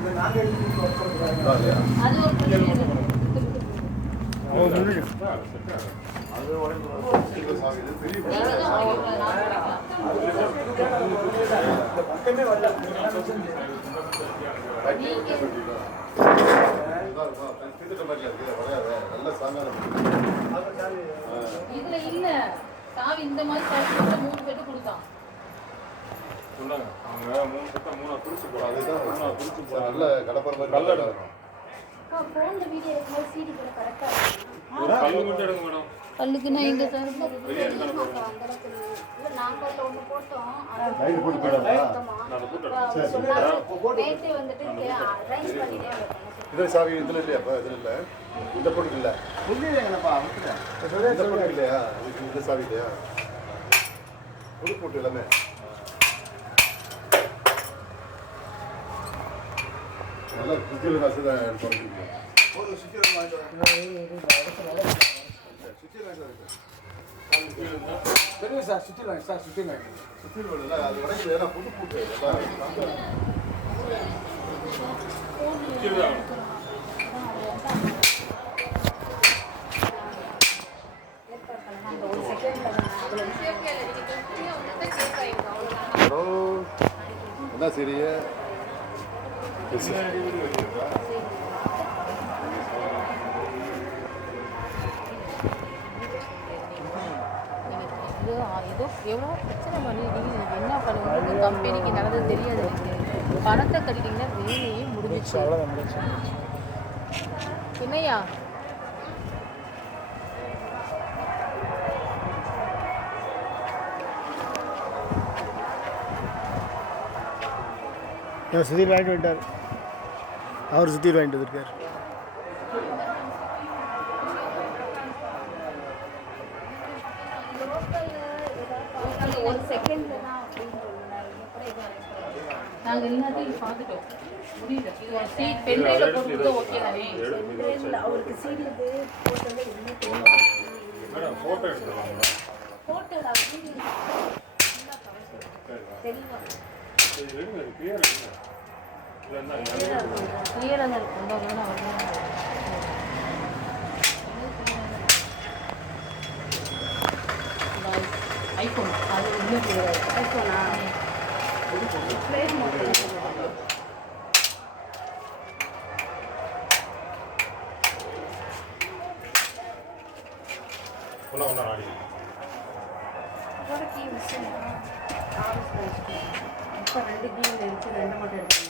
அது இதுல இல்ல. சாவி இந்த மாதிரி மூணு பேட்டு கொடுத்தான். சொல்லுங்க. மூணு பக்கம் மூணா பிரிச்சு போறாங்க. மூணா பிரிச்சு போறாங்க. ஃபோன்ல வீடியோ எடுக்கும்போது சிடி கூட கரெக்டா ஒரு கல்லு மட்டும் எடுங்க மேடம். சார்? வெளியே லைட் போட்டு இதில் இல்லையா? அப்போ இதில் இல்லை. இந்த பொருள் இல்லை. இந்த பொருள் இல்லையா? இந்த சாவி இல்லையா? புது போட்டு எல்லாமே. நல்லா குக்கியில் காசு தான் தெரியும் சார் சுற்றிலாம் சார் சுற்றிலாம் சுற்றி இல்லை அது புது பூட்டு எல்லாம் கீழே அந்த ஒரு செகண்ட்ல அதுல அப்புறம் என்ன சரிய ஏதோ எவ்வளோ பிரச்சனை பண்ணிருக்கீங்க நீங்கள் என்ன பண்ணுவீங்க கம்பெனிக்கு நடந்தது தெரியாது எனக்கு பணத்தை கட்டிட்டீங்கன்னா வேலையே முடிஞ்சிச்சு என்னையா சுதீர் வாங்கிட்டு வந்துட்டார். அவர் சுதீர் வாங்கிட்டு வந்திருக்கார். ஒரு செகண்ட்ல தான் அப்படின்னு சொல்லுறாங்க எப்படி இது நாங்கள் எல்லாத்தையும் பார்த்துட்டோம் முடியல இது ஒரு சீட் பெண்டையில் போட்டு ஓகே தானே சென்ட்ரல் அவருக்கு சிடி இது போட்டதே என்ன தெரியல மேடம் போட்டோ எடுத்துருவாங்க. போட்டோட வீடியோ தெளிவா. சரி கிளியர் இல்லைன்னா ஐஃபோன் அது இன்னும் ஐஃபோனா ஃப்ளேட் மோட்டர் ஒன்றா ஒன்றா ஆடி இப்போ ரெண்டு கீழ் இருக்குது ரெண்டு மட்டும் எடுத்து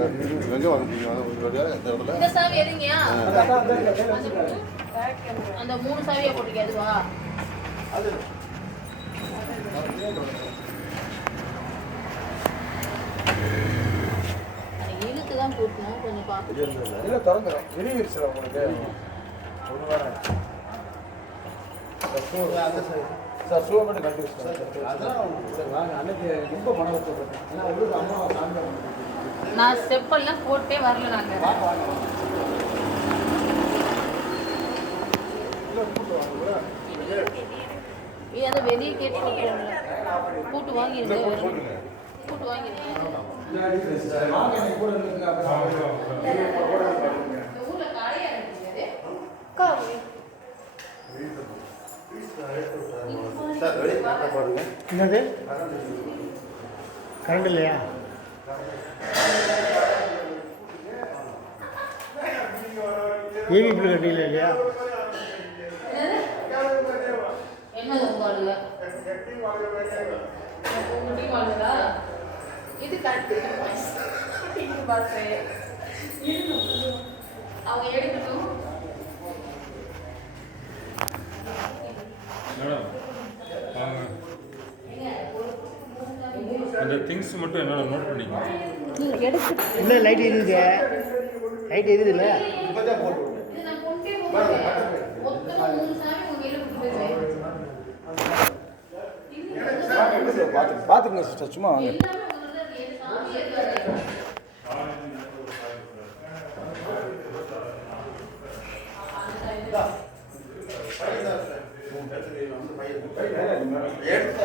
ஒரு இந்த இடத்துல இந்த சாவி எதுங்கயா அந்த மூணு சாவியா போட்டுக்க அதுவா அது இழுத்து தான் கொஞ்சம் பார்த்து இல்லை திறந்துடும் வெளியிருச்சு உங்களுக்கு ஒரு வாரம் சார், சார் மட்டும் கட்டி வச்சுக்கோங்க சார் வாங்க அன்னைக்கு ரொம்ப மன வருத்தப்பட்டேன் ஏன்னா உங்களுக்கு அம்மா சாமி நான் ஸ்டெப்பெல்லாம் போட்டே வரல நாங்க வாங்க வாங்க வாங்க. இது அந்த வெளியே கேட்டு கூட்டு வாங்கிருங்க கூட்டு வாங்கிருங்க வாங்க இன்னைக்கு கூட இருந்துங்க அப்புறம் இந்த ஊர்ல கடையா இருக்குது அக்கா சார் வெளியே பாருங்க என்னது கரண்ட் இல்லையா ஈவி பில் கட்டில இல்லையா என்னது உங்க இது கட்டு பாஸ் அவங்க எடுக்கட்டும். அந்த திங்ஸ் மட்டும் என்னோட நோட் பண்ணிக்கோங்க. இல்லை லைட் எரியுது? லைட் எரியுது இல்லை பார்த்து பார்த்துங்க சிஸ்டர் சும்மா வாங்க. எடுத்த